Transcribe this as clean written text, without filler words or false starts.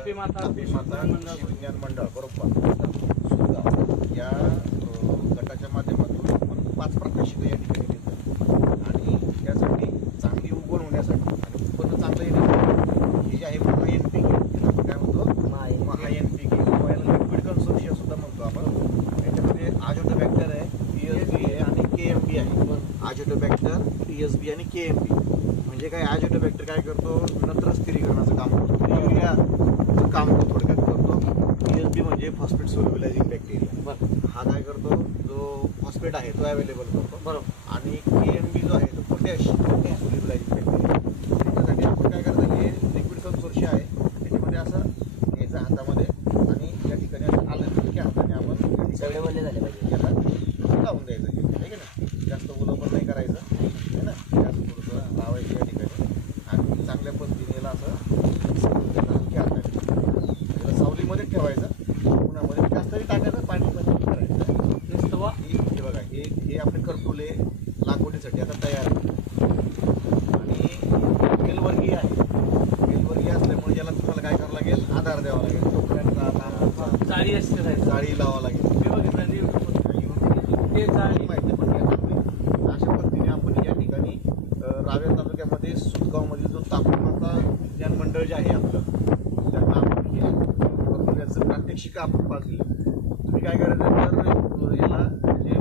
तापी माता कृषी विज्ञान मंडळ बरोबर सुगाव या गटाच्या माध्यमातून आपण 5 प्रात्यक्षिकं या ठिकाणी देतो आणि त्यासाठी चांगली उगवण होण्यासाठी आणि उत्पन्न चांगलं येण्यासाठी हे जे आहे महा NPK आपण काय म्हणतो महा NPK किंवा याला लिक्विड कन्सोर्शिया सुद्धा म्हणतो आपण. याच्यामध्ये अजोटोबॅक्टर आहे, TSB आहे आणि KMB आहे. अजोटोबॅक्टर, TSB आणि KMB म्हणजे काय, अजोटोबॅक्टर काय करतो, नत्र स्थिरीकरणाचं काम करतो, युरियाचं काम थोडक्यात करतो. TSB म्हणजे फॉस्फेट सोल्युबलायझिंग बॅक्टेरिया, हा काय करतो, जो फॉस्फेट आहे तो अवेलेबल करतो बरोबर. आणि KMB जो आहे तो पोटॅश सोल्युबलायझिंग बॅक्टेरिया. त्याच्यासाठी आपण काय करतो, हे लिक्विड कन्सोर्शिया आहे, त्याच्यामध्ये असं घ्यायचं हातामध्ये आणि या ठिकाणी असं आलं की हाताने आपण याला लावून द्यायचं आहे की नाही. जास्त ओलं पण नाही करायचं आहे ना, जास्त थोडंसं लावायचं या ठिकाणी आणि चांगल्या पद्धतीने याला असं हलक्या हाताने याला सावलीमध्ये ठेवायचं, उन्हामध्ये जास्तही टाकायचं, पाणी पण करायचं. हे बघा, हे आपले करटुले लागवडीसाठी आता तयार आहे आणि वेलवर्गीय आहे. वेलवर्गीय असल्यामुळे याला तुम्हाला काय करावं लागेल, आधार द्यावा लागेल, टोकऱ्यांचा जाळी असते, जाळी लावावं लागेल. ते जाळी माहिती पण अशा पद्धतीने आपण या ठिकाणी रावेर तालुक्यामध्ये सुतगावमधील जो तापमानाचा विज्ञान मंडळ जे आहे आपलं, त्यांना आपण हे प्रात्यक्षिक आपण पाजली. तुम्ही काय करायचं तर याला जे